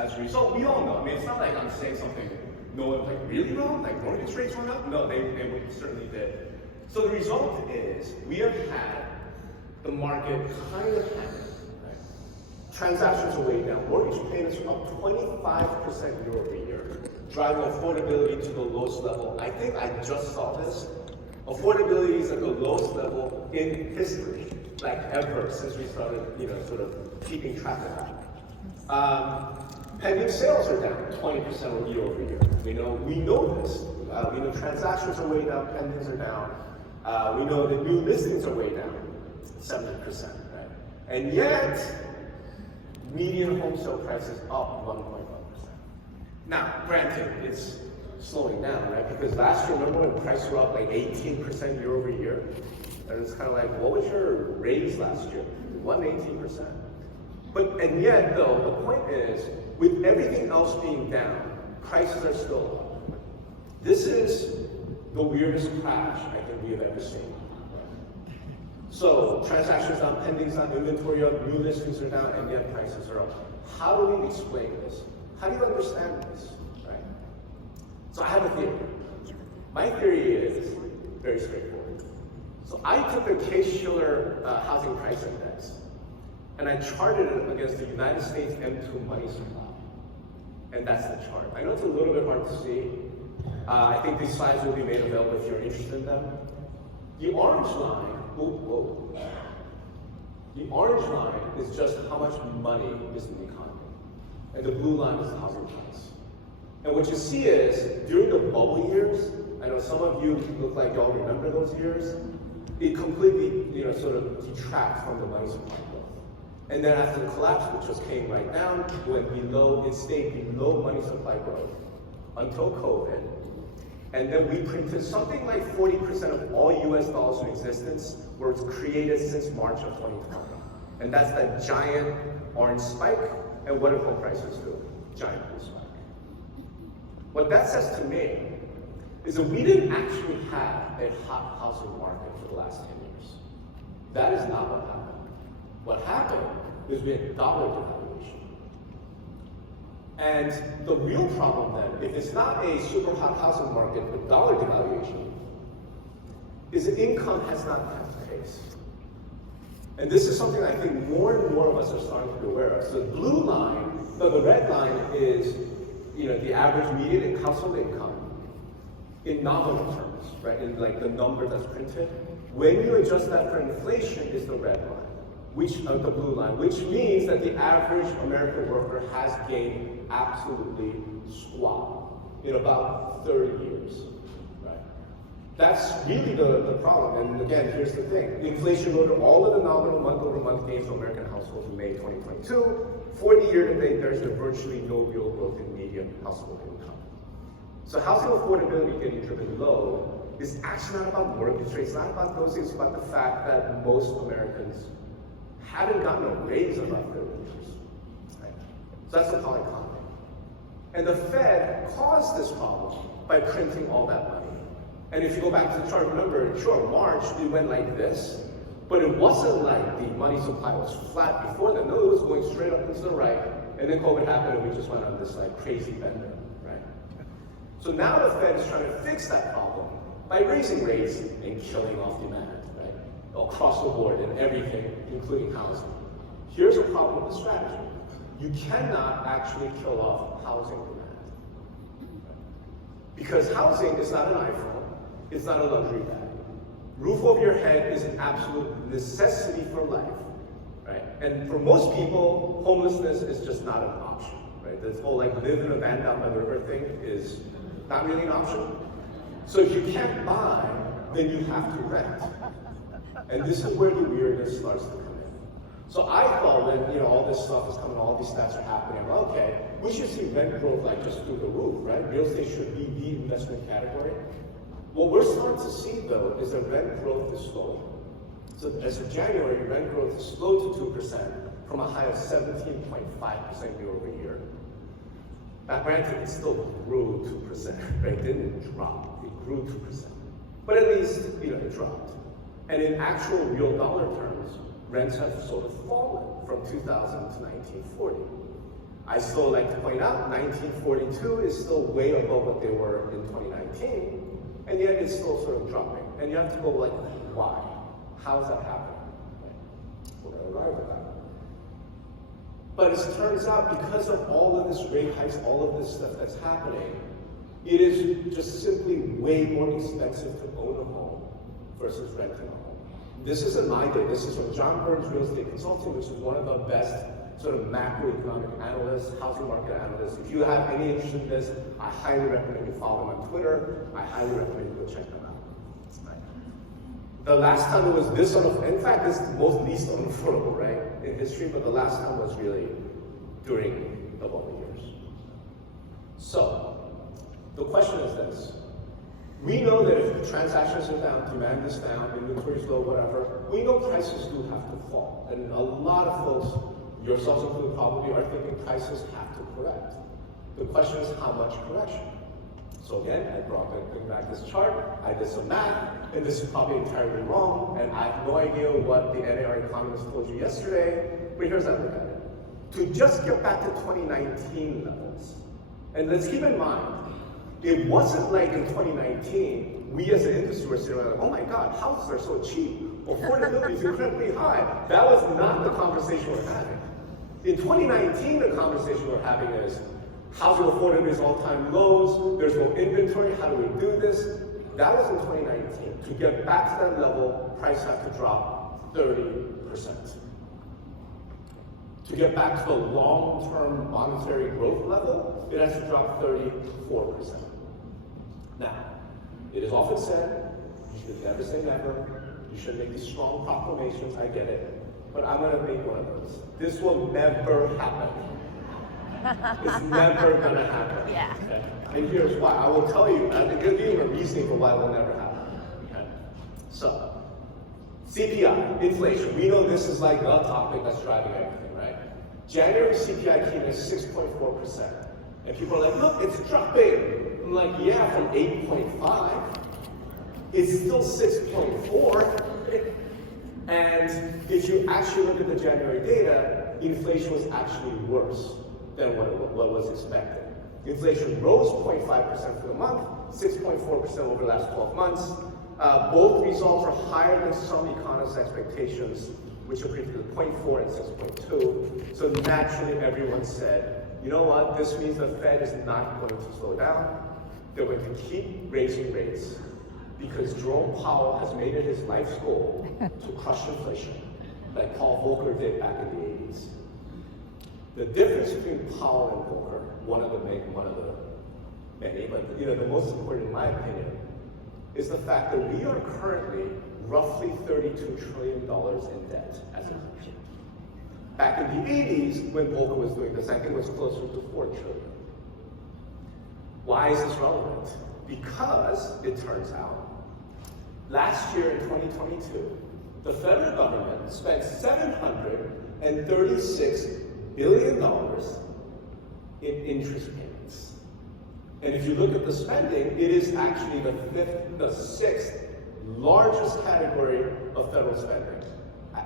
as a result, we all know. I mean, it's not like I'm saying something no one like really wrong, like mortgage rates went up. No, they certainly did. So the result is we have had the market kind of hammered. Right? Transactions are way down. Mortgage payments are up 25% year over year, driving affordability to the lowest level. I think I just saw this. Affordability is at the lowest level in history, like ever since we started, sort of keeping track of that. Pending sales are down 20% year over year. We know this. We know transactions are way down, pendings are down. We know that new listings are way down 70%, right? And yet, median home sale price is up 1.1%. Now, granted, it's slowing down, right? Because last year, remember when prices were up like 18% year over year? And it's kind of like, what was your raise last year? It wasn't 18%. And yet, though, the point is, with everything else being down, prices are still up. This is the weirdest crash I think we have ever seen. So, transactions down, pendings down, inventory up, new listings are down, and yet prices are up. How do we explain this? How do you understand this? Right? So I have a theory. My theory is very straightforward. So I took the Case-Shiller housing price index, and I charted it against the United States M2 money supply. And that's the chart. I know it's a little bit hard to see. I think these slides will be made available if you're interested in them. The orange line, the orange line is just how much money is in the economy. And the blue line is the housing price. And what you see is, during the bubble years, I know some of you look like y'all remember those years, it completely, sort of detracts from the money supply growth. And then after the collapse, which just came right down, it stayed below money supply growth until COVID. And then we printed something like 40% of all US dollars in existence were created since March of 2020. And that's that giant orange spike. And what did home prices do? Giant blue spike. What that says to me is that we didn't actually have a hot housing market for the last 10 years. That is not what happened. What happened is we had dollar devaluation. And the real problem then, if it's not a super hot housing market with dollar devaluation, is that income has not kept pace. And this is something I think more and more of us are starting to be aware of. So the blue line, the red line is the average median household income in nominal terms, right? In like the number that's printed. When you adjust that for inflation is the red line, the blue line, which means that the average American worker has gained absolutely squat in about 30 years, right? That's really the problem. And again, here's the thing. Inflation loaded all of the nominal month-over-month gains for American households in May 2022. For the year to date, there's virtually no real growth in median household income. So housing affordability getting driven low is actually not about mortgage rates, not about those things, it's about the fact that most Americans haven't gotten a raise in about 30 years. Right? So that's the problem economy. And the Fed caused this problem by printing all that money. And if you go back to the chart, remember, sure, March, it went like this, but it wasn't like the money supply was flat before that. No, it was going straight up and to the right, and then COVID happened, and we just went on this like crazy bender, right? So now the Fed is trying to fix that problem by raising rates and killing off demand, right? Across the board and everything, including housing. Here's a problem with the strategy. You cannot actually kill off housing demand. Because housing is not an iPhone, it's not a luxury bag. Roof over your head is an absolute necessity for life, right? And for most people, homelessness is just not an option, right? This whole like live in a van down by the river thing is not really an option. So if you can't buy, then you have to rent. And this is where the weirdness starts to come in. So I thought when all this stuff is coming, all these stats are happening, well, okay, we should see rent growth like just through the roof, right? Real estate should be the investment category. What we're starting to see though is that rent growth is slowing. So as of January, rent growth is slowed to 2% from a high of 17.5% year over year. Now granted, it still grew 2%, right? It didn't drop, it grew 2%. But at least, it dropped. And in actual real dollar terms, rents have sort of fallen from 2000 to 1940. I still like to point out 1942 is still way above what they were in 2019, and yet it's still sort of dropping. And you have to go like, why? How is that happening? We're going to arrive at that. But it turns out because of all of this rate hikes, all of this stuff that's happening, it is just simply way more expensive to own a home versus renting a home. This isn't my data. This is from John Burns Real Estate Consulting, which is one of the best sort of macroeconomic analysts, housing market analysts. If you have any interest in this, I highly recommend you follow them on Twitter. I highly recommend you go check them out. Right. The last time it was this in fact, this is the most least unaffordable, right, in history, but the last time was really during the bubble years. So, the question is this. We know that if transactions are down, demand is down, inventory is low, whatever, we know prices do have to fall. And a lot of folks, yourselves included, probably are thinking prices have to correct. The question is how much correction? So again, I brought back this chart, I did some math, and this is probably entirely wrong, and I have no idea what the NAR economists told you yesterday, but here's how I look at it. To just get back to 2019 levels, and let's keep in mind, it wasn't like in 2019, we as an industry were sitting like, oh my God, houses are so cheap, affordability is incredibly high. That was not the conversation we're having. In 2019, the conversation we're having is, housing affordability is all-time lows, there's no inventory, how do we do this? That was in 2019. To get back to that level, price had to drop 30%. To get back to the long-term monetary growth level, it has to drop 34%. Now, it is often said, you should never say never, you should make these strong proclamations, I get it, but I'm going to make one of those. This will never happen. It's never going to happen. Yeah. Okay? And here's why. I will tell you, I'm going to give you a reasoning for why it will never happen. Okay? So, CPI, inflation. We know this is like the topic that's driving everything, right? January CPI came in 6.4%. And people are like, look, it's dropping. I'm like, yeah, from 8.5. It's still 6.4. And if you actually look at the January data, inflation was actually worse than what was expected. Inflation rose 0.5% for the month, 6.4% over the last 12 months. Both results are higher than some economists' expectations, which are predicted 0.4 and 6.2. So naturally, everyone said, you know what, this means the Fed is not going to slow down. They're going to keep raising rates because Jerome Powell has made it his life's goal to crush inflation, like Paul Volcker did back in the 80s. The difference between Powell and Volcker, one of the many, but the most important in my opinion, is the fact that we are currently roughly $32 trillion in debt as a country. Back in the 80s, when Volcker was doing this, I think it was closer to $4 trillion. Why is this relevant? Because it turns out, last year in 2022, the federal government spent $736 billion in interest payments. And if you look at the spending, it is actually the sixth largest category of federal spending.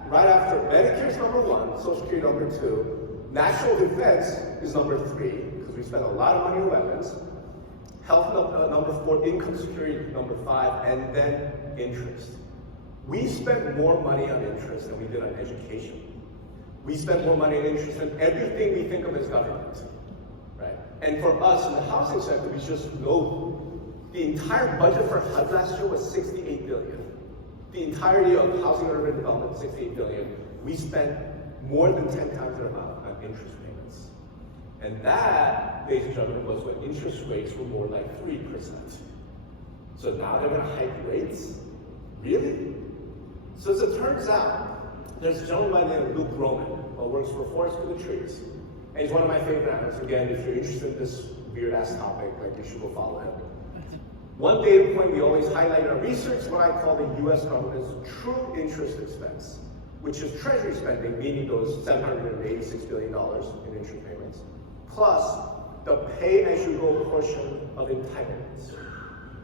Right after Medicare is number 1, Social Security number 2, National Defense is number 3, because we spend a lot of money on weapons, Health number 4, Income Security number 5, and then interest. We spend more money on interest than we did on education. We spend more money on interest than everything we think of as government, right? And for us in the housing sector, we just know the entire budget for HUD last year was $68 billion. The entirety of housing and urban development, $68 billion. We spent more than 10 times the amount on interest payments. And that, ladies and gentlemen, was when interest rates were more like 3%. So now they're gonna hike rates? Really? So as it turns out, there's a gentleman by the name of Luke Roman, who works for Forest for the Trees. And he's one of my favorite analysts. Again, if you're interested in this weird-ass topic, like, you should go follow him. One data point we always highlight in our research is what I call the US government's true interest expense, which is treasury spending, meaning those $786 billion in interest payments, plus the pay-as-you-go portion of entitlements.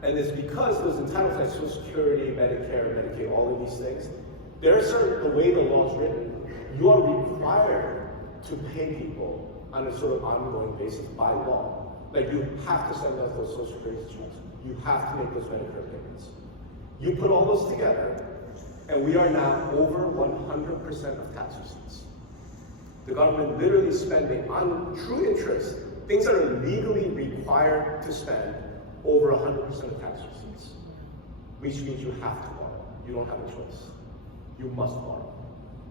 And it's because those entitlements like Social Security, Medicare, Medicaid, all of these things, there are certain, the way the law is written, you are required to pay people on a sort of ongoing basis by law. Like you have to send out those social security checks. You have to make those Medicare payments. You put all those together, and we are now over 100% of tax receipts. The government literally spending on true interest, things that are legally required to spend, over 100% of tax receipts. Which means you have to borrow. You don't have a choice. You must borrow.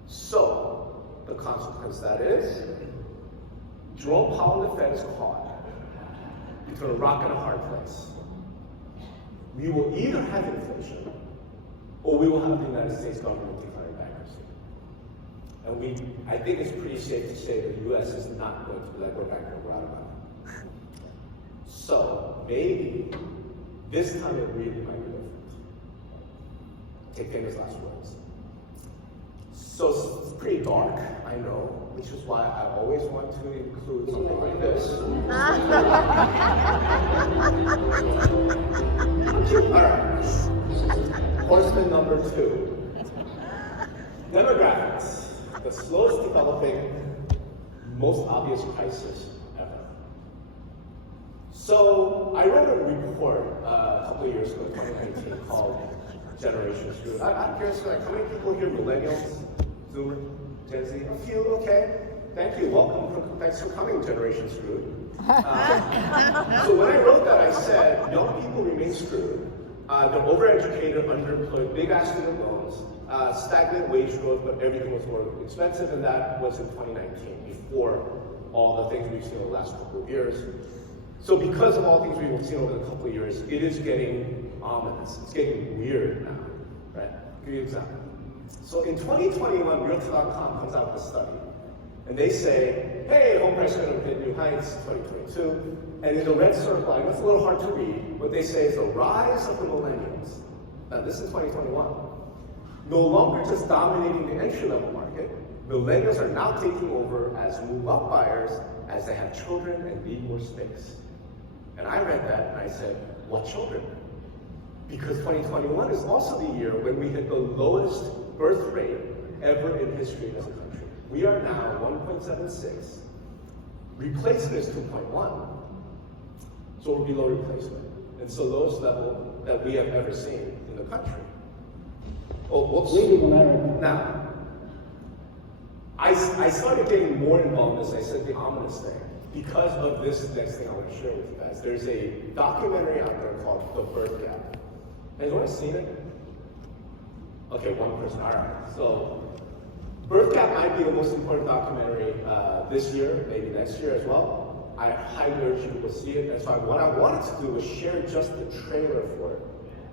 So, the consequence of that is, Jerome Powell and the Fed is caught between a rock and a hard place. We will either have inflation, or we will have the United States government declaring bankruptcy. And I think it's pretty safe to say that the US is not going to be like, we're back and we're out of money. So, maybe, this time it really might be different. Take famous last words. So, it's pretty dark, I know, which is why I always want to include something like this. All right. Horseman number 2. Demographics, the slowest developing, most obvious crisis ever. So I wrote a report a couple of years ago, 2019, called Generation Screwed. I'm curious, like, how many people here, millennials, Zoomer, Gen Z? A few, okay. Thank you, welcome, thanks for coming, Generation Screwed. So when I wrote that, I said, young people remain screwed. They're overeducated, underemployed, big ass student loans, stagnant wage growth, but everything was more expensive, and that was in 2019, before all the things we've seen over the last couple of years. So because of all the things we've seen over the couple of years, it is getting ominous. It's getting weird now, right? I'll give you an example. So in 2021, Realtor.com comes out with a study, and they say, hey, home prices are going to hit new heights 2022. And in the red circle, I know it's a little hard to read, what they say is the rise of the millennials. Now this is 2021. No longer just dominating the entry-level market, millennials are now taking over as move-up buyers as they have children and need more space. And I read that and I said, what children? Because 2021 is also the year when we hit the lowest birth rate ever in history as a country. We are now 1.76. Replacement is 2.1. So we're below replacement. It's the lowest level that we have ever seen in the country. Oh, whoops. Now, I started getting more involved in this. I said the ominous thing. Because of this next thing I want to share with you guys. There's a documentary out there called The Birth Gap. Has anyone seen it? Okay, one person. All right. So, Birth Gap might be the most important documentary this year, maybe next year as well. I highly urge you to go see it. And so what I wanted to do was share just the trailer for it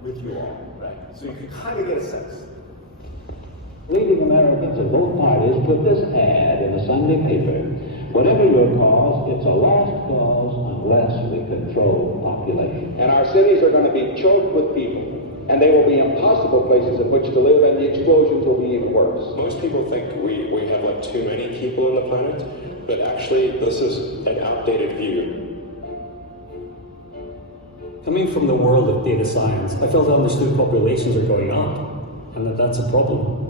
with you all, right? So you can kind of get a sense. Leading Americans of both parties put this ad in the Sunday paper. Whatever your cause, it's a lost cause unless we control the population. And our cities are going to be choked with people. And they will be impossible places in which to live, and the explosions will be even worse. Most people think we have like too many people on the planet, but actually this is an outdated view. Coming from the world of data science, I felt I understood populations are going up, and that's a problem.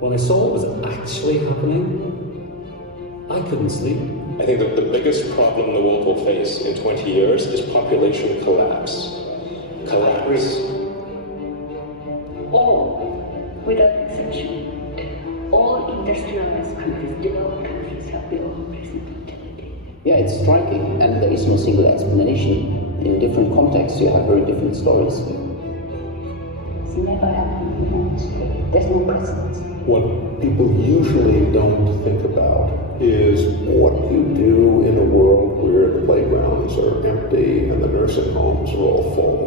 When I saw what was actually happening, I couldn't sleep. I think that the biggest problem the world will face in 20 years is population collapse. Collapse. All, without exception, all industrialized countries, developed countries have below represented. Yeah, it's striking, and there is no single explanation. In different contexts, you have very different stories. It's never happened in history. There's no precedent. What people usually don't think about is what you do in a world where the playgrounds are empty and the nursing homes are all full.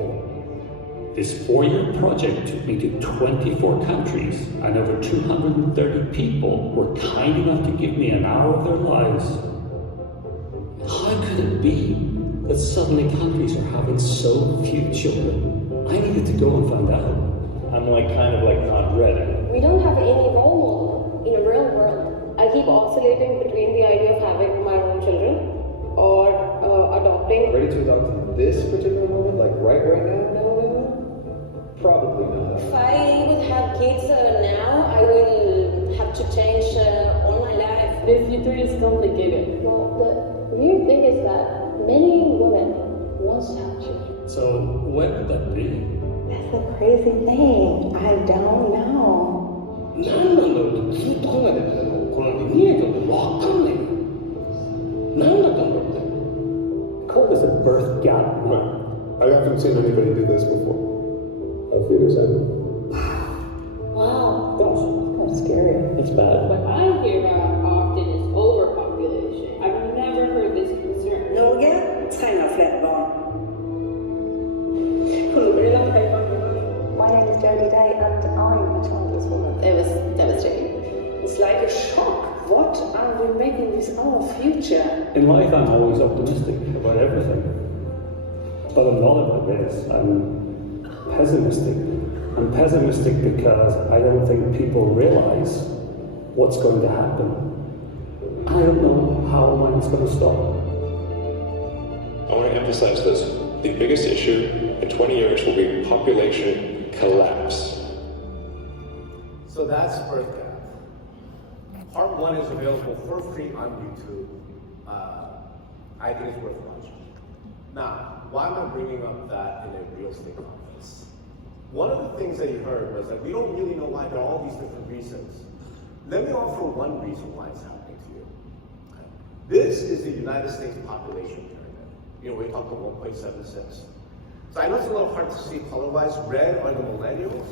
This 4-year project took me to 24 countries, and over 230 people were kind enough to give me an hour of their lives. How could it be that suddenly countries are having so few children? I needed to go and find out. I'm kind of not ready. We don't have any role model in a real world. I keep oscillating between the idea of having my own children or adopting. Ready to adopt this particular moment? Right now? No. Probably not. If I would have kids now, I will have to change all my life the future is complicated. Well, the weird thing is that many women want to have children. So when would that be? That's the crazy thing. I don't know. 何なんだろうってずっと考えてるんだけど、この見えたって分かんないの。何だったんだろうって。 Call this a birth gap. Right. I haven't seen anybody do this before. Auf Wiedersehen. Wow. That's kind of scary. It's bad. What I hear about often is overpopulation. I've never heard this concern. Norge trenger flere barn. My name is Jodie Day and I'm a childless woman. It was devastating. It's like a shock. What are we making this our future? In life, I'm always optimistic about everything. But I'm not about this. I'm pessimistic. I'm pessimistic because I don't think people realize what's going to happen. I don't know how long it's going to stop. I want to emphasize this. The biggest issue in 20 years will be population collapse. So that's birth gap. Part 1 is available for free on YouTube. I think it's worth watching. Now, why am I bringing up that in a real estate conference? One of the things that you heard was that we don't really know why. There are all these different reasons. Let me offer one reason why it's happening to you. Okay. This is the United States population pyramid. You know, we talked about 1.76. So I know it's a little hard to see color-wise. Red are the millennials.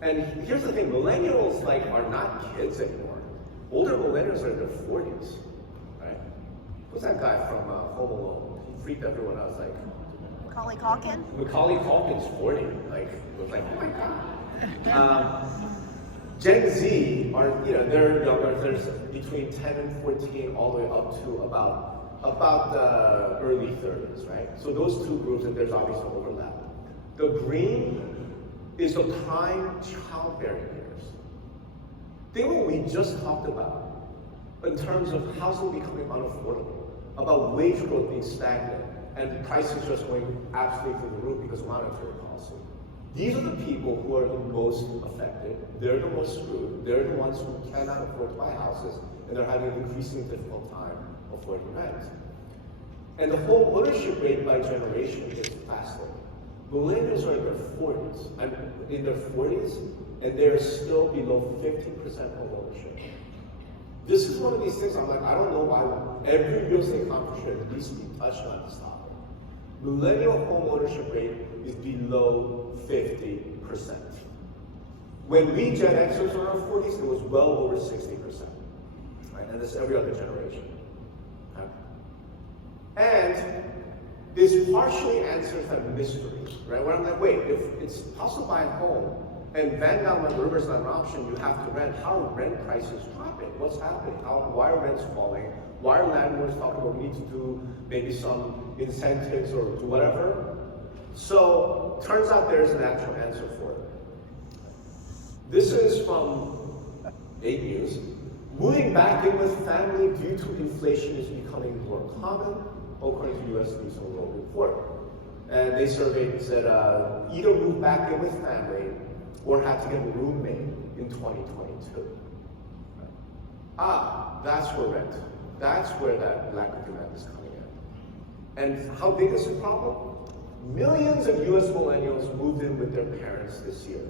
And here's the thing, millennials are not kids anymore. Older millennials are in their 40s, right? Who's that guy from Home Alone? He freaked everyone out. Like Macaulay Culkin? Macaulay Culkin's 40. It was like, oh my God. Gen Z are, they're younger. There's between 10 and 14, all the way up to about the early 30s, right? So those two groups, and there's obviously overlap. The green is the prime childbearing years. Think of what we just talked about in terms of housing becoming unaffordable, about wage growth being stagnant, and prices just going absolutely through the roof because of monetary policy. These are the people who are the most affected. They're the most screwed. They're the ones who cannot afford to buy houses, and they're having an increasingly difficult time affording rent. And the home ownership rate by generation is fascinating. Millennials are in their 40s, and they're still below 15% home ownership. This is one of these things I'm like, I don't know why every real estate conference should at least be touched on this topic. Millennial home ownership rate is below 50%. When we Gen Xers were in our 40s, it was well over 60%. Right? And this every other generation. Okay? And this partially answers that mystery, right? Where I'm like, wait, if it's possible to buy a home and Van Dam River is not an option, you have to rent. How are rent prices dropping? What's happening? Why are rents falling? Why are landlords talking about we need to do maybe some incentives or do whatever? So turns out there's an actual answer for it. This is from 8 News. Moving back in with family due to inflation is becoming more common, according to U.S. News and World Report. And they surveyed and said either move back in with family or have to get a roommate in 2022. That's where that lack of demand is coming in. And how big is the problem? Millions of US millennials moved in with their parents this year.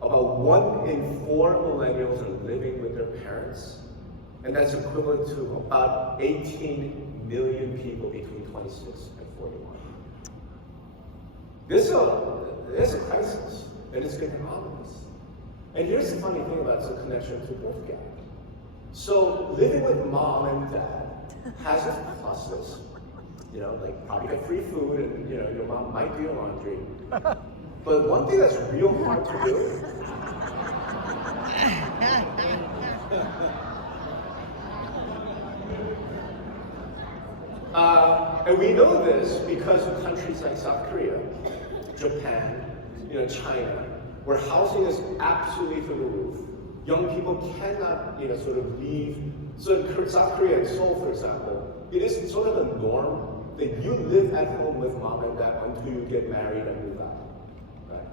About 1 in 4 millennials are living with their parents, and that's equivalent to about 18 million people between 26 and 41. This is a crisis, and it's getting ominous. And here's the funny thing about the connection to birth gap. So living with mom and dad has its pluses. Probably get free food, and your mom might do your laundry. But one thing that's real hard to do and we know this because of countries like South Korea, Japan, China, where housing is absolutely through the roof. Young people cannot, sort of leave. So in South Korea and Seoul, for example, it is sort of a norm that you live at home with mom and dad until you get married and move out. Right?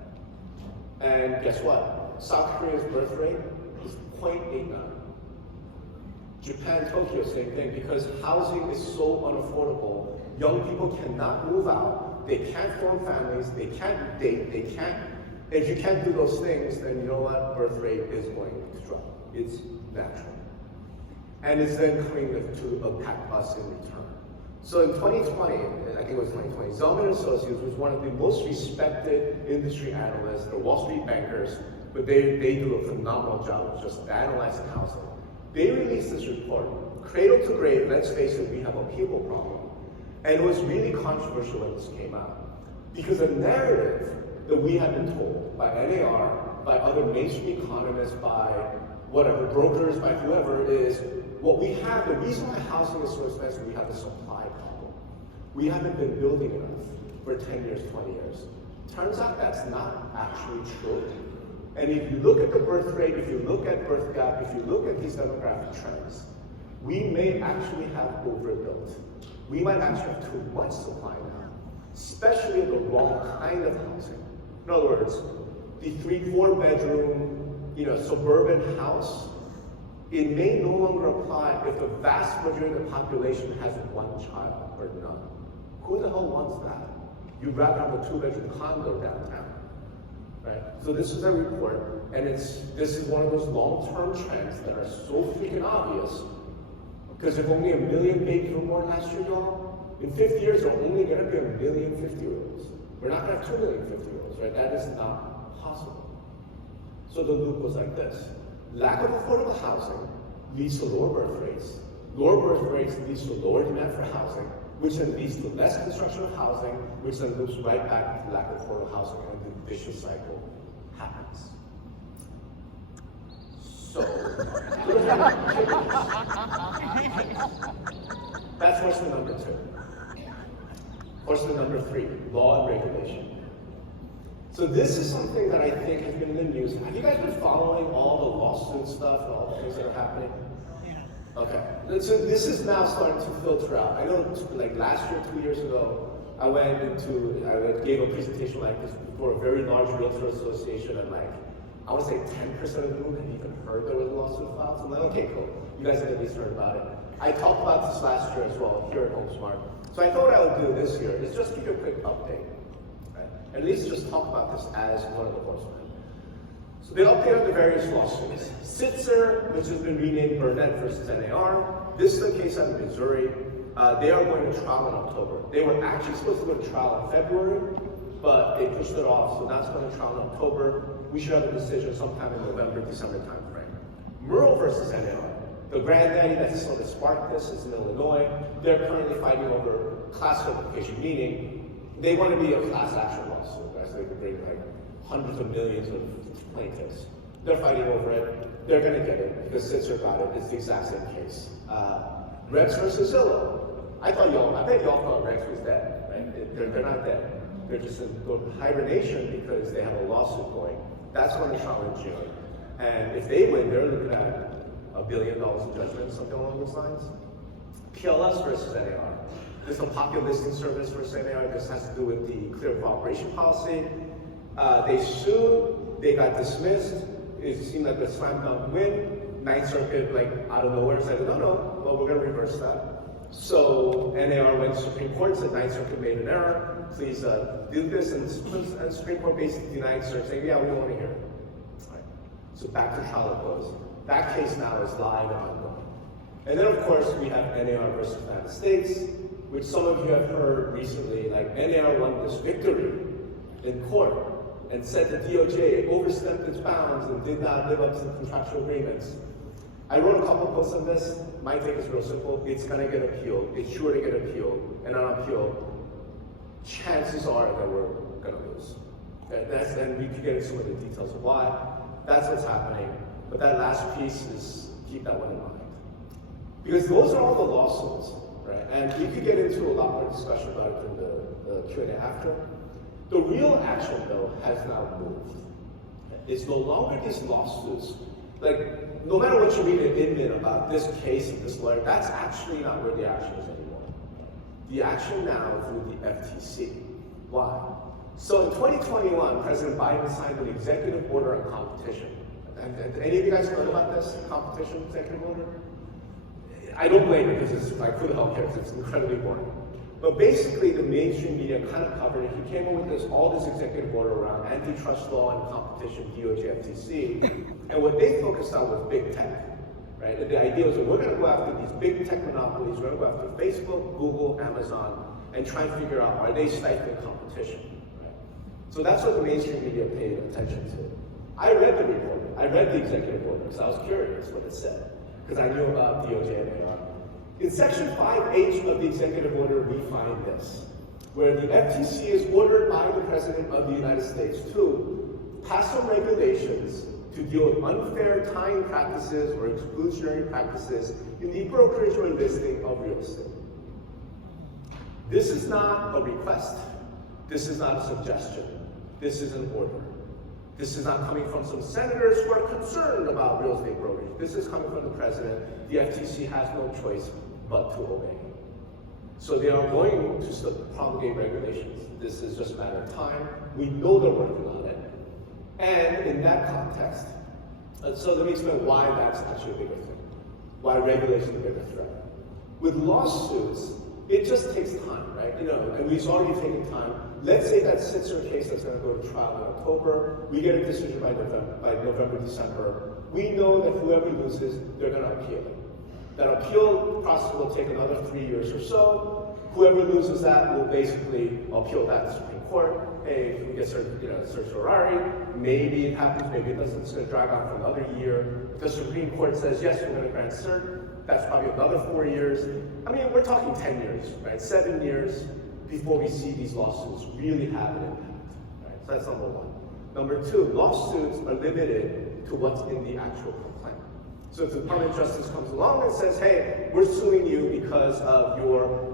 And guess what? South Korea's birth rate is 0.89. Japan, Tokyo, same thing, because housing is so unaffordable. Young people cannot move out, they can't form families, they can't date, they can't, if you can't do those things, then you know what, birth rate is going to drop. It's natural. And it's then coming to impact us in return. So in 2020, I think it was 2020, Zelman & Associates was one of the most respected industry analysts, they're Wall Street bankers, but they do a phenomenal job of just analyzing housing. They released this report, cradle to grave, let's face it, we have a people problem. And it was really controversial when this came out. Because the narrative that we have been told by NAR, by other mainstream economists, by whatever, brokers, by whoever, is what we have, the reason why housing is so expensive, we have a supply problem. We haven't been building enough for 10 years, 20 years. Turns out that's not actually true. And if you look at the birth rate, if you look at birth gap, if you look at these demographic trends, we may actually have overbuilt. We might actually have too much supply now, especially of the wrong kind of housing. In other words, the 3-4 bedroom, suburban house, it may no longer apply if the vast majority of the population has one child or none. Who the hell wants that? You'd rather have a 2-bedroom condo downtown. Right? So this is a report, and this is one of those long-term trends that are so freaking obvious, because if only 1 million babies were born last year, y'all, in 50 years, there are only going to be 1 million 50-year-olds. We're not going to have 2 million 50-year-olds, right? That is not possible. So the loop goes like this. Lack of affordable housing leads to lower birth rates. Lower birth rates leads to lower demand for housing, which then leads to less construction of housing, which then loops right back to lack of affordable housing, and the vicious cycle happens. So, that's horseman number 2. Horseman number 3, law and regulation. So this is something that I think has been in the news. Have you guys been following all the lawsuit stuff and all the things that are happening? Okay, so this is now starting to filter out. I know, like last year, 2 years ago, I gave a presentation like this before a very large realtor association, and I want to say 10% of the room had even heard there was a lawsuit filed. So I'm like, okay, cool. You guys have at least heard about it. I talked about this last year as well here at HomeSmart. So I thought what I would do this year is just give you a quick update. Right? At least just talk about this as one of the horsemen. So they updated the various lawsuits. Sitzer, which has been renamed Burnett versus NAR. This is the case out of Missouri. They are going to trial in October. They were actually supposed to go to trial in February, but they pushed it off, so now it's going to trial in October. We should have a decision sometime in November, December timeframe. Merle versus NAR. The granddaddy that's still to spark this is in Illinois. They're currently fighting over class certification, meaning they want to be a class action lawsuit, right? So they can bring like hundreds of millions of plaintiffs. They're fighting over it. They're going to get it because Sitzer got it. It's the exact same case. Rex versus Zillow. I bet y'all thought Rex was dead, right? They're not dead. They're just in hibernation because they have a lawsuit going. That's going to trial in June. And if they win, they're looking at $1 billion in judgment, something along those lines. PLS versus NAR. This is a popular listing service versus NAR. This has to do with the clear cooperation policy. They sued, they got dismissed. It seemed like a slam dunk win. Ninth Circuit, out of nowhere, said, no, well, we're going to reverse that. So NAR went to Supreme Court, said Ninth Circuit made an error. Please do this, and Supreme Court basically denied search, saying, yeah, we don't want to hear it. Right. So back to trial it goes. That case now is live and ongoing. And then, of course, we have NAR versus the United States, which some of you have heard recently, NAR won this victory in court and said the DOJ overstepped its bounds and did not live up to the contractual agreements. I wrote a couple posts on this. My take is real simple. It's going to get appealed. It's sure to get appealed. And on appeal, chances are that we're going to lose. And we can get into some of the details of why. That's what's happening. But that last piece is, keep that one in mind. Because those are all the lawsuits, right? And we could get into a lot more discussion about it in the Q&A after. The real action, though, has now moved. It's no longer these lawsuits. No matter what you read in Inman about this case and this lawyer, that's actually not where the action is anymore. The action now is with the FTC. Why? So in 2021, President Biden signed an executive order on competition. And any of you guys heard about this competition executive order? I don't blame it because I couldn't help it. It's incredibly boring. But basically, the mainstream media kind of covered it. He came up with all this executive order around antitrust law and competition, DOJ, FTC, and what they focused on was big tech, right? And the idea was that we're going to go after these big tech monopolies. We're going to go after Facebook, Google, Amazon, and try and figure out, are they stifling competition, right? So that's what the mainstream media paid attention to. I read the report. I read the executive order because I was curious what it said, because I knew about DOJ and AR. In section 5H of the executive order, we find this, where the FTC is ordered by the President of the United States to pass some regulations to deal with unfair tying practices or exclusionary practices in the brokerage or listing of real estate. This is not a request. This is not a suggestion. This is an order. This is not coming from some senators who are concerned about real estate brokerage. This is coming from the President. The FTC has no choice but to obey. So they are going to promulgate regulations. This is just a matter of time. We know they're working on it. And in that context, so let me explain why that's actually a bigger thing. Why regulation is a bigger threat. With lawsuits, it just takes time, right? And we've already taken time. Let's say that Sitzer case that's going to go to trial in October. We get a decision by November, December. We know that whoever loses, they're going to appeal. That appeal process will take another 3 years or so. Whoever loses that will basically appeal that to the Supreme Court. Hey, if we get certiorari, maybe it happens, maybe it doesn't. It's going to drag on for another year. If the Supreme Court says, yes, we're going to grant cert, that's probably another 4 years. I mean, we're talking 10 years, right? 7 years before we see these lawsuits really have an impact, right? So that's number one. Number two, lawsuits are limited to what's in the actual complaint. So if the Department of Justice comes along and says, hey, we're suing you because of your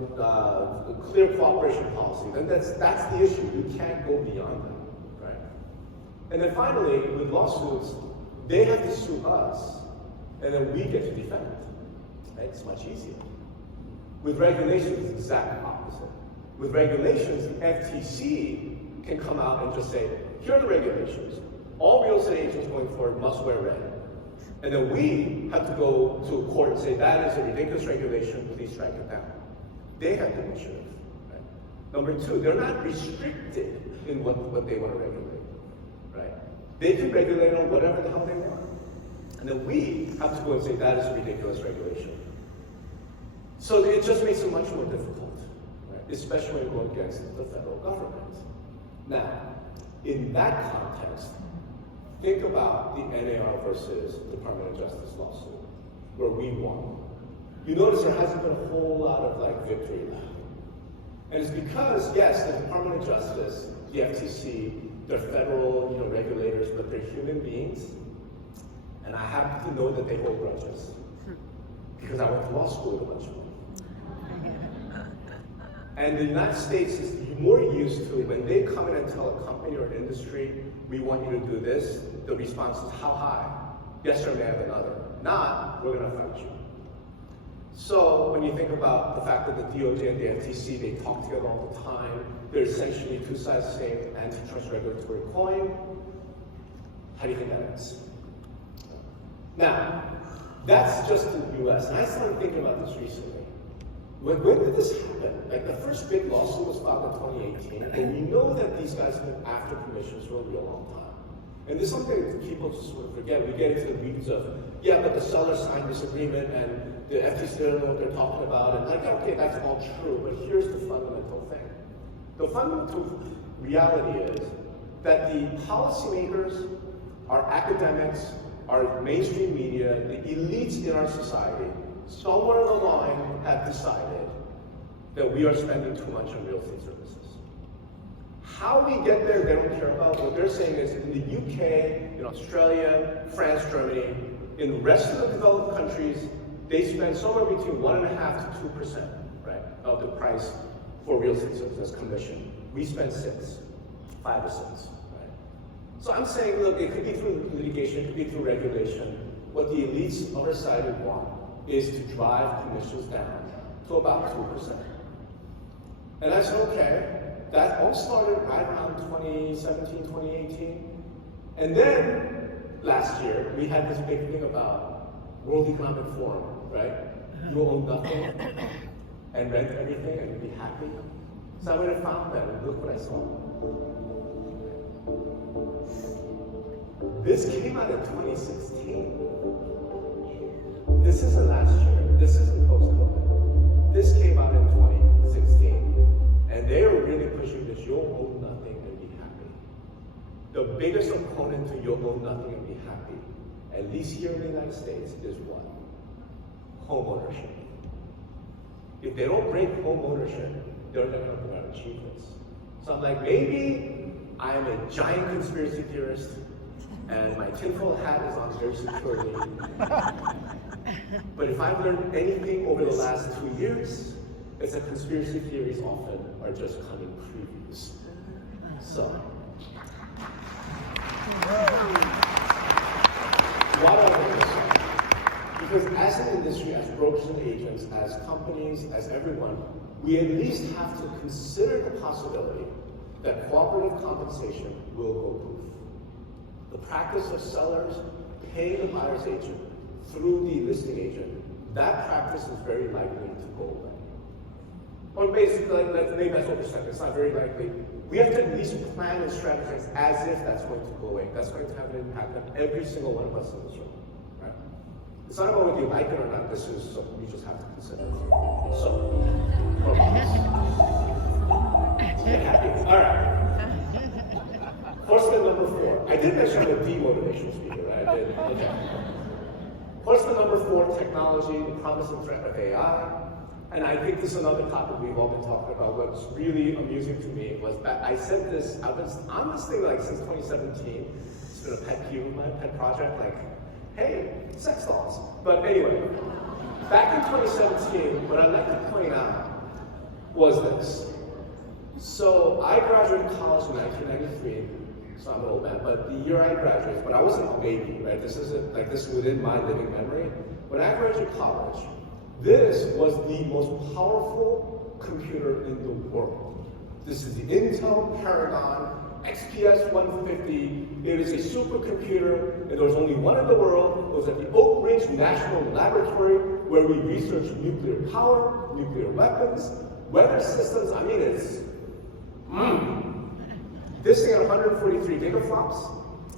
clear cooperation policy, then that's the issue. You can't go beyond that, right? And then finally, with lawsuits, they have to sue us, and then we get to defend it. Right? It's much easier. With regulations, it's the exact opposite. With regulations, the FTC can come out and just say, here are the regulations. All real estate agents going forward must wear red. And then we have to go to a court and say, that is a ridiculous regulation, please strike it down. They have the initiative. Right? Number two, they're not restricted in what they want to regulate. Right? They can regulate on whatever the hell they want. And then we have to go and say, that is a ridiculous regulation. So it just makes it much more difficult, right? Especially when you go against the federal government. Now, in that context, think about the NAR versus Department of Justice lawsuit, where we won. You notice there hasn't been a whole lot of victory lap. And it's because, yes, the Department of Justice, the FTC, they're federal regulators, but they're human beings. And I happen to know that they hold grudges. Because I went to law school with a bunch of them. And the United States is more used to, when they come in and tell a company or industry, we want you to do this, the response is, how high? Yes, sir, may I have another? Not, we're going to fight you. So when you think about the fact that the DOJ and the FTC, they talk together all the time, they're essentially two sides of the same antitrust regulatory coin, how do you think that ends? Now, that's just the US. And I started thinking about this recently. When did this happen? The first big lawsuit was filed in 2018, and we know that these guys have been after commissions for a real long time. And there's something that people just sort of forget. We get into the weeds of, yeah, but the seller signed this agreement, and the FTC don't know what they're talking about, and okay, that's all true, but here's the fundamental thing. The fundamental reality is that the policymakers, our academics, our mainstream media, the elites in our society, somewhere along the line have decided that we are spending too much on real estate services. How we get there, they don't care about. What they're saying is in the UK, in Australia, France, Germany, in the rest of the developed countries, they spend somewhere between 1.5% to 2%, right, of the price for real estate services as commission. We spend 5 or 6, right? So I'm saying, look, it could be through litigation, it could be through regulation. What the elites of our society want is to drive commissions down to about 2%. And I said, okay, that all started right around 2017, 2018. And then last year, we had this big thing about World Economic Forum, right? you'll own nothing and rent everything and be happy. So I went and found that, and look what I saw. This came out in 2016. This isn't last year. This isn't post-COVID. This came out in 2016. And they are really pushing this, you'll own nothing and be happy. The biggest opponent to you'll own nothing and be happy, at least here in the United States, is what? Home ownership. If they don't break home ownership, they're never going to achieve this. So I'm like, maybe I'm a giant conspiracy theorist, and my tinfoil hat is on very securely. But if I've learned anything over the last 2 years, it's that conspiracy theories often are just cunning previews. So, what are those? Because as an industry, as brokers and agents, as companies, as everyone, we at least have to consider the possibility that cooperative compensation will go poof. The practice of sellers paying the buyer's agent through the listing agent, that practice is very likely to go away. Or basically, maybe that's what we're saying, it's not very likely. We have to at least plan and strategize as if that's going to go away. That's going to have an impact on every single one of us in this room. Right? It's not about whether you like it or not, this is something we just have to consider. So, get happy. All right. Horseman number 4. I did mention the demotivation speaker, right? I did. Okay. Horseman number 4, technology, the promise and threat of AI. And I think this is another topic we've all been talking about. What's really amusing to me was that I said this, I've been on this thing like since 2017. It's been a pet peeve, my pet project, like, hey, sex dolls. But anyway, back in 2017, what I'd like to point out was this. So I graduated college in 1993, so I'm an old man, but the year I graduated, but I wasn't a baby, right? This isn't, like this is within my living memory. When I graduated college, this was the most powerful computer in the world. This is the Intel Paragon XPS 150. It is a supercomputer, and there was only one in the world. It was at the Oak Ridge National Laboratory, where we researched nuclear power, nuclear weapons, weather systems. I mean, it's This thing had 143 gigaflops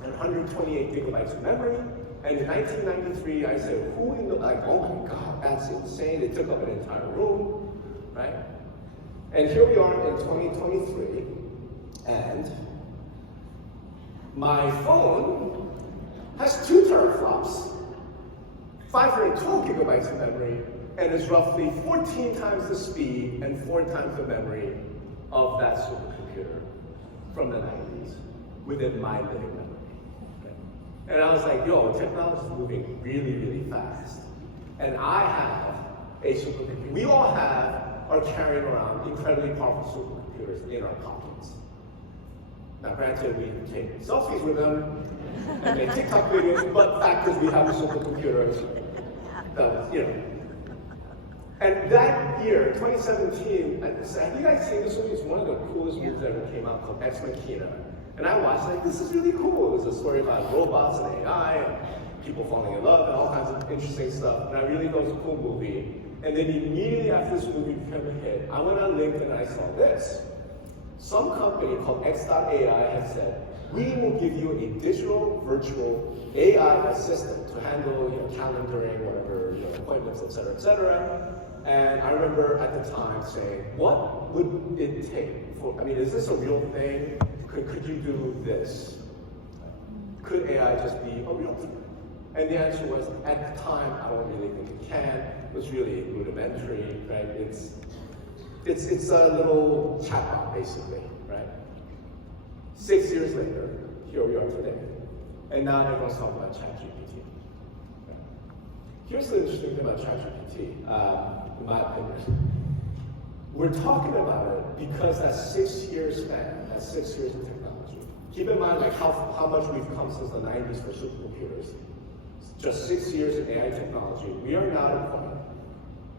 and 128 gigabytes of memory. And in 1993, I said, who in the, like, oh my God, that's insane. It took up an entire room, right? And here we are in 2023, and my phone has 2 teraflops, 512 gigabytes of memory, and is roughly 14 times the speed and 4 times the memory of that supercomputer from the 90s within my living memory. And I was like, yo, technology is moving really, really fast. And I have a supercomputer. We all are carrying around incredibly powerful supercomputers in our pockets. Now, granted, we take selfies with them and make TikTok videos, but fact is we have a supercomputer that, you know. And that year, 2017, I think I'd seen this movie. It's one of the coolest movies that ever came out, called Ex Machina. And I watched, like, this is really cool. It was a story about robots and AI, and people falling in love, and all kinds of interesting stuff. And I really thought it was a cool movie. And then immediately after this movie became a hit, I went on LinkedIn and I saw this. Some company called X.AI had said, we will give you a digital, virtual AI assistant to handle, you know, calendaring, whatever, you know, appointments, et cetera, And I remember at the time saying, what would it take for, I mean, is this a real thing? Could you do this? Could AI just be a real thing? And the answer was, at the time, I don't really think it can. It was really rudimentary, right? It's a little chatbot, basically, right? 6 years later, here we are today. And now everyone's talking about ChatGPT. Here's the interesting thing about ChatGPT, in my opinion. We're talking about it because that 6 year span, that 6 years of technology. Keep in mind, like, how much we've come since the 90s for supercomputers. Just 6 years of AI technology. We are now at a point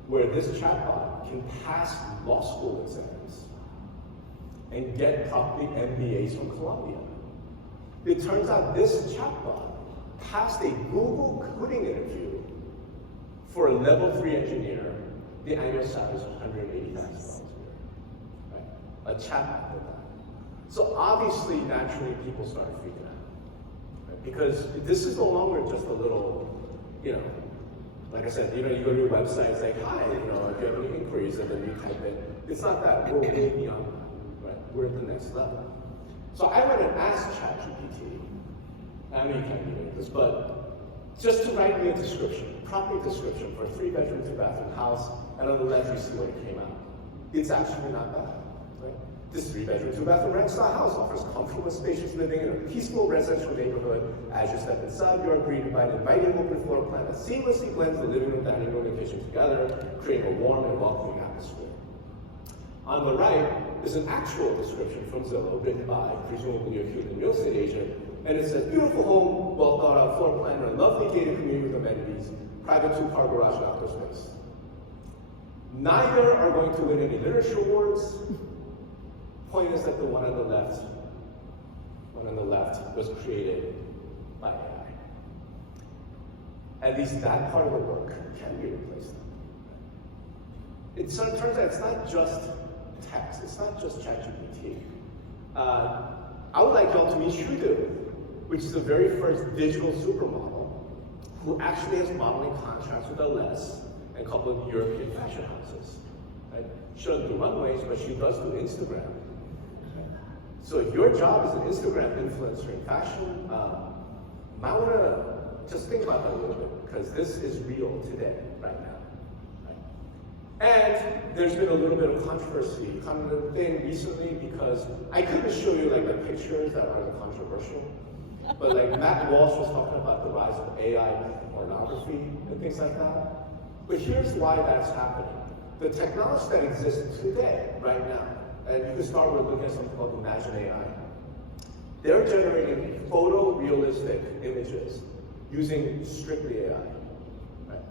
where this chatbot can pass law school exams and get probably MBAs from Columbia. It turns out this chatbot passed a Google coding interview For a level 3 engineer, the annual salary is $180,000 a year, right? A chatbot did that. So obviously, naturally, people started freaking out, right? Because this is no longer just a little, like I said, you go to your website, it's like, hi, if you have any inquiries, and then you type in. It's not that. We're way beyond that, right? We're at the next level. So I went and asked ChatGPT. I know you can't do this, but just to write me a description, proper description for a 3-bedroom, 2-bathroom house, and on the left you see what it came out. It's actually not bad, right? This 3-bedroom, 2-bathroom rental house offers comfortable, spacious living in a peaceful residential neighborhood. As you step inside, you are greeted by an inviting open floor plan that seamlessly blends the living room, dining room, and kitchen together, creating a warm and welcoming atmosphere. On the right is an actual description from Zillow, written by presumably a human real estate agent, and it says, beautiful home, well thought out floor plan, and a lovely gated community with amenities, private 2-car garage and outdoor space. Neither are going to win any literature awards. Point is that the one on the left was created by AI. At least that part of the work can be replaced. It turns out it's not just text, it's not just ChatGPT. I would like y'all to meet Shudu, which is the very first digital supermodel who actually has modeling contracts with LS and a couple of European fashion houses. Right? She doesn't do runways, but she does do Instagram. So if your job is an Instagram influencer in fashion, might want to just think about that a little bit, because this is real today, right now. Right? And there's been a little bit of controversy kind of thing recently, because I couldn't show you like the pictures that aren't controversial, but like Matt Walsh was talking about the rise of AI pornography and things like that. But here's why that's happening. The technology that exists today, right now, and you can start with looking at something called Imagine AI. They're generating photorealistic images using strictly AI. Right?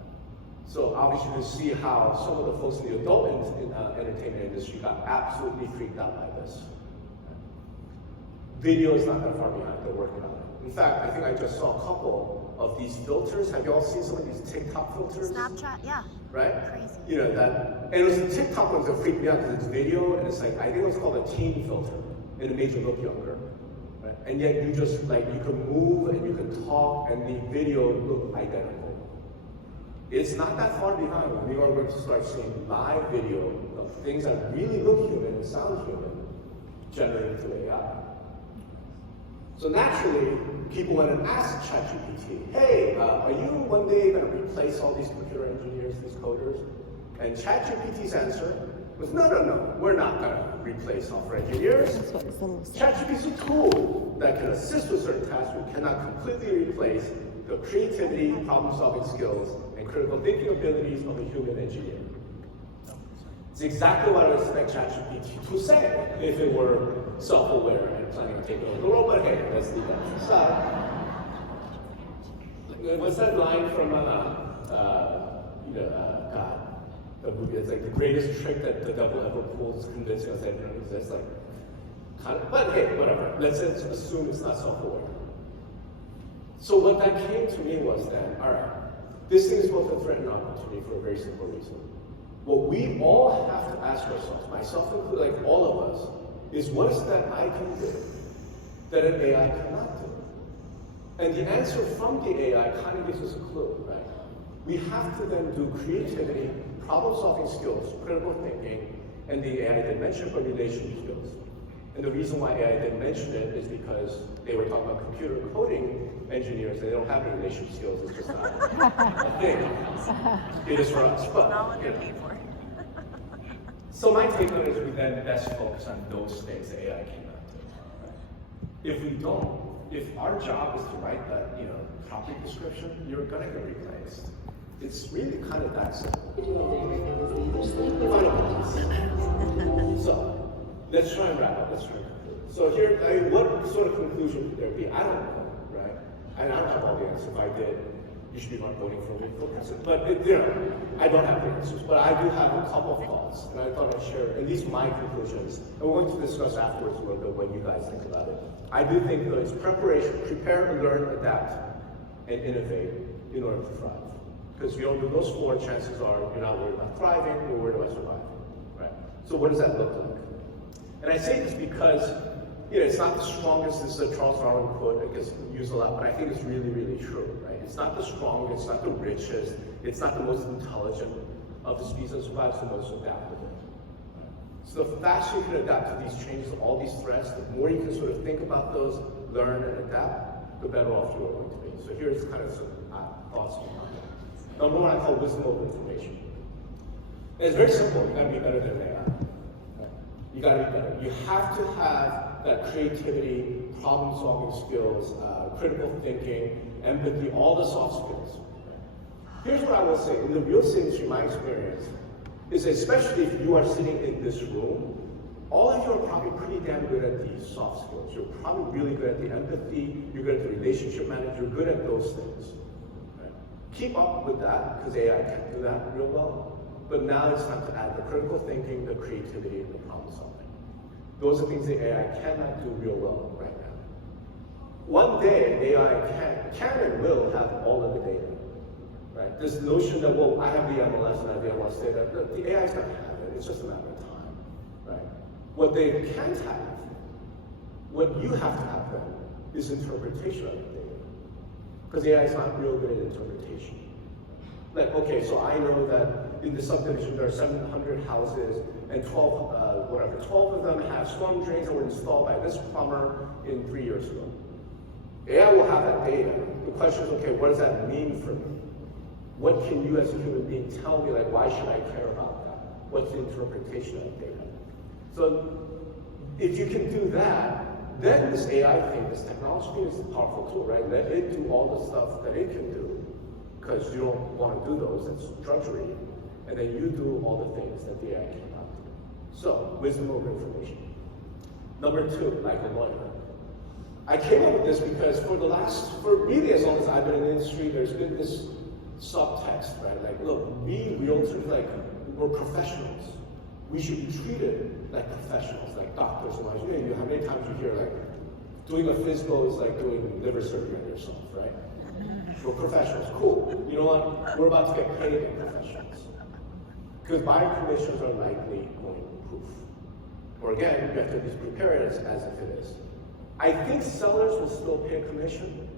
So obviously you can see how some of the folks in the adult entertainment industry got absolutely freaked out by this. Right? Video is not that far behind, they're working on it. In fact, I think I just saw a couple of these filters. Have you all seen some of these TikTok filters? Snapchat, yeah. Right? Crazy. And it was the TikTok ones that freaked me out because it's video, and it's like, I think it was called a teen filter, and it made you look younger. Right? And yet you just, you can move and you can talk, and the video looked identical. It's not that far behind when we are going to start seeing live video of things that really look human and sound human generated through AI. So naturally, people went and asked ChatGPT, hey, are you one day going to replace all these computer engineers, these coders? And ChatGPT's answer was, no, we're not going to replace software engineers. ChatGPT is a tool that can assist with certain tasks, but cannot completely replace the creativity, problem-solving skills, and critical thinking abilities of a human engineer. It's exactly what I would expect ChatGPT to say if it were self-aware and planning to take over the world, but hey, let's leave that aside. What's that line from, God, the movie? It's like the greatest trick that the devil ever pulled is convincing us that it doesn't exist. But hey, whatever. Let's assume it's not self-aware. So what that came to me was that, all right, this thing is both a threat and opportunity for a very simple reason. What we all have to ask ourselves, myself included, like all of us, is what is that I can do that an AI cannot do? And the answer from the AI kind of gives us a clue, right? We have to then do creativity, problem-solving skills, critical thinking, and the AI didn't mention, but relationship skills. And the reason why AI didn't mention it is because they were talking about computer coding engineers. They don't have any relationship skills. It's just not a thing. It is for us, but so my take on it is we then best focus on those things that AI cannot do. If we don't, if our job is to write that, topic description, you're gonna get replaced. It's really kind of that simple. So let's try and wrap up. So here, what sort of conclusion would there be? I don't know, right? And I don't have all the answers. If I did, you should be not voting for me for president. But I don't have the answers. But I do have a couple of thoughts, and I thought I'd share. And these are my conclusions. And we're going to discuss afterwards a little bit what you guys think about it. I do think that it's preparation, prepare, learn, adapt, and innovate in order to thrive. Because if you don't do those four, chances are you're not worried about thriving, you're worried about surviving, right? So what does that look like? And I say this because, it's not the strongest, this is a Charles Darwin quote, it gets used a lot, but I think it's really, really true, right? It's not the strongest, it's not the richest, it's not the most intelligent of the species that survives, the most adaptable. Right? So the faster you can adapt to these changes, all these threats, the more you can sort of think about those, learn and adapt, the better off you are going to be. So here's kind of some thoughts on that. Number one, I call wisdom over information. And it's very simple, you gotta be better than AI. Right? You gotta be better. You have to have that creativity, problem-solving skills, critical thinking, empathy, all the soft skills. Here's what I will say, in the real estate industry, my experience is especially if you are sitting in this room, all of you are probably pretty damn good at these soft skills. You're probably really good at the empathy, you're good at the relationship management, you're good at those things. Right? Keep up with that, because AI can't do that real well. But now it's time to add the critical thinking, the creativity, and the problem solving. Those are things that AI cannot do real well right now. One day, AI can and will have all of the data. Right? This notion that, well, I have the MLS and I have the MLS data, the AI is not going to have it, it's just a matter of time. Right? What they can't have, what you have to have then, is interpretation of the data. Because AI is not real good at interpretation. Like, okay, so I know that in the subdivision there are 700 houses and 12 of them have storm drains that were installed by this plumber in 3 years ago. AI will have that data. The question is, okay, what does that mean for me? What can you as a human being tell me, like, why should I care about that? What's the interpretation of data? So if you can do that, then this AI thing, this technology is a powerful tool, right? Let it do all the stuff that it can do, because you don't want to do those, it's drudgery. And then you do all the things that the AI cannot do. So, wisdom over information. Number two, like a lawyer. I came up with this because for really as long as I've been in the industry, there's been this subtext, right? Like, look, we realtors, like, we're professionals. We should be treated like professionals, like doctors and lawyers. You know, how many times you hear, like, doing a physical is like doing liver surgery on yourself, right? We're professionals, cool. You know what? We're about to get paid like professionals. Because buyer commissions are likely going to improve. Or again, you have to at least prepare it as if it is. I think sellers will still pay a commission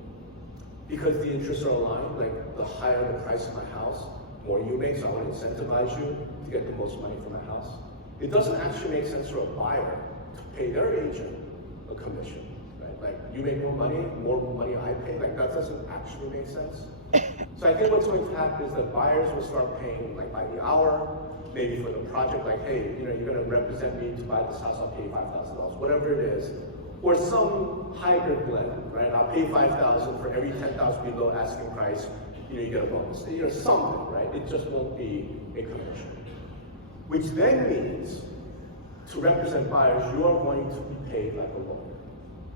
because the interests are aligned. Like, the higher the price of my house, more you make, so I want to incentivize you to get the most money for my house. It doesn't actually make sense for a buyer to pay their agent a commission, right? Like, you make more money I pay, like, that doesn't actually make sense. So I think what's going to happen is that buyers will start paying, like, by the hour, maybe for the project, like, hey, you're going to represent me to buy this house, I'll pay you $5,000, whatever it is. Or some hybrid blend, right? I'll pay $5,000 for every $10,000 below asking price, you get a bonus. Something, right? It just won't be a commission. Which then means, to represent buyers, you are going to be paid like a lawyer,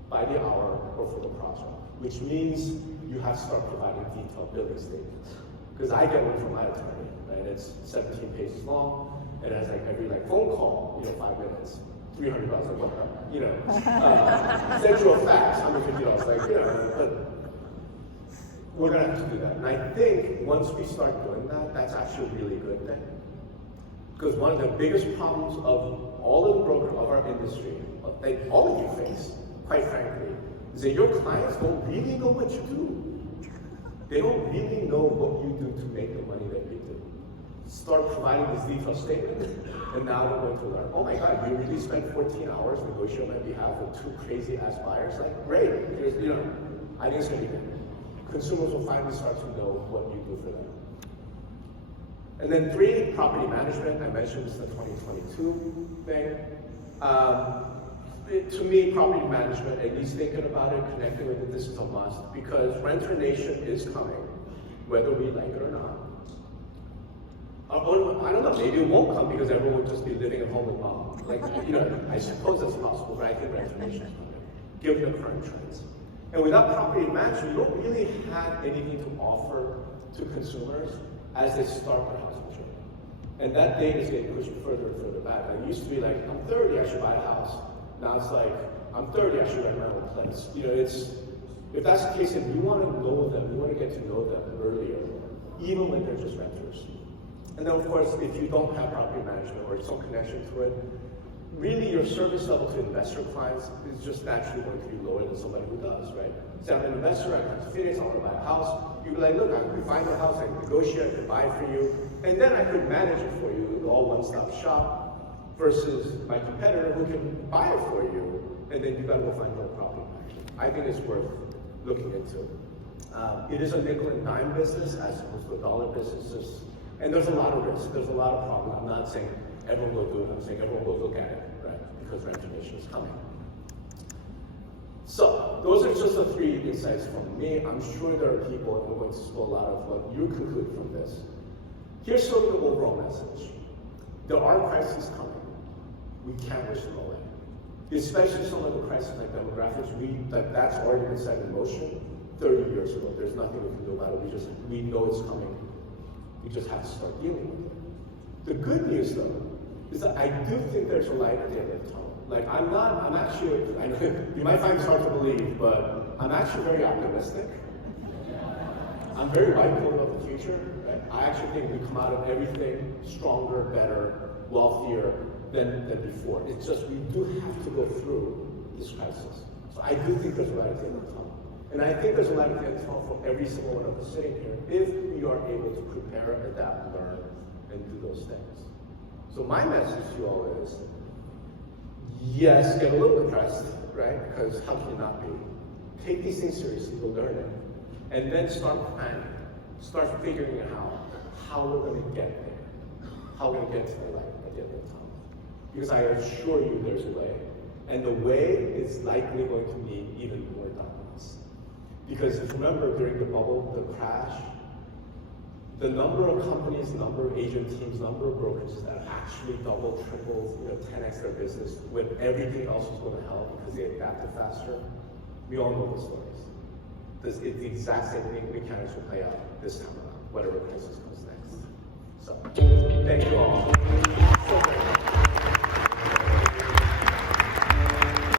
by the hour or for the project. Which means you have to start providing detailed billing statements. Because I get one from my attorney, right? It's 17 pages long, and it has like every phone call, 5 minutes. $300 a month, send you a fax, $150, but we're gonna have to do that. And I think once we start doing that, that's actually a really good thing. Because one of the biggest problems of all of the brokers of our industry, like all of you face, quite frankly, is that your clients don't really know what you do. They don't really know what you do to make the money that you do. Start providing this detailed statement, and now we're going to learn, oh my God, you really spent 14 hours negotiating on behalf of 2 crazy-ass buyers? Like, great, here's, I think it's going to be good. Consumers will finally start to know what you do for them. And then 3, property management. I mentioned this in the 2022 thing. To me, property management, at least thinking about it, connecting with it, this is a must, because Renter Nation is coming, whether we like it or not. I don't know, maybe it won't come because everyone will just be living at home with mom. I suppose that's possible, but I think Renter Nation is coming, given the current trends. And without property management, you don't really have anything to offer to consumers as they start their housing journey. And that date is getting pushed further and further back. It used to be like, I'm 30, I should buy a house. Now it's like, I'm 30, I should rent my own place. If that's the case, if you want to know them, you want to get to know them earlier, even when they're just renters. And then of course, if you don't have property management or some connection to it, really your service level to investor clients is just naturally going to be lower than somebody who does, right? So I'm an investor, I come to Phoenix, I want to buy a house. You'd be like, look, I could find a house, I could negotiate, I could buy it for you, and then I could manage it for you, all one-stop shop, versus my competitor who can buy it for you, and then you got to go find another property manager. I think it's worth looking into. It is a nickel and dime business as opposed to a dollar business. And there's a lot of risk, there's a lot of problems. I'm not saying everyone will do it, I'm saying everyone will look at it, right? Because regulation is coming. So, those are just the 3 insights from me. I'm sure there are people who are going to steal a lot of what you conclude from this. Here's sort of the overall message. There are crises coming. We can't wish them away. Especially some of the crises like demographics, that's already been set in motion 30 years ago. There's nothing we can do about it. We know it's coming. We just have to start dealing with it. The good news though, is that I do think there's a light at the end of the tunnel. Like I know you might find this hard to believe, but I'm actually very optimistic. I'm very mindful of the future. Right? I actually think we come out of everything stronger, better, wealthier than before. It's just we do have to go through this crisis. So I do think there's a light at the end of the tunnel. And I think there's a light at the end of the tunnel for every single one of us sitting here if we are able to prepare, adapt, learn, and do those things. So my message to you all is, yes, get a little depressed, right? Because how can you not be? Take these things seriously, go learn it, and then start planning. Start figuring out how we're going to get there. How we're going to get to the light at the end of the tunnel. Because I assure you there's a way. And the way is likely going to need even more darkness. Because if you remember during the bubble, the crash, the number of companies, number of agent teams, number of brokers that actually doubled, tripled, 10x their business when everything else was going to help because they adapted faster, we all know the stories. It's the exact same thing mechanics will play out this time around, whatever crisis comes next. So, thank you all.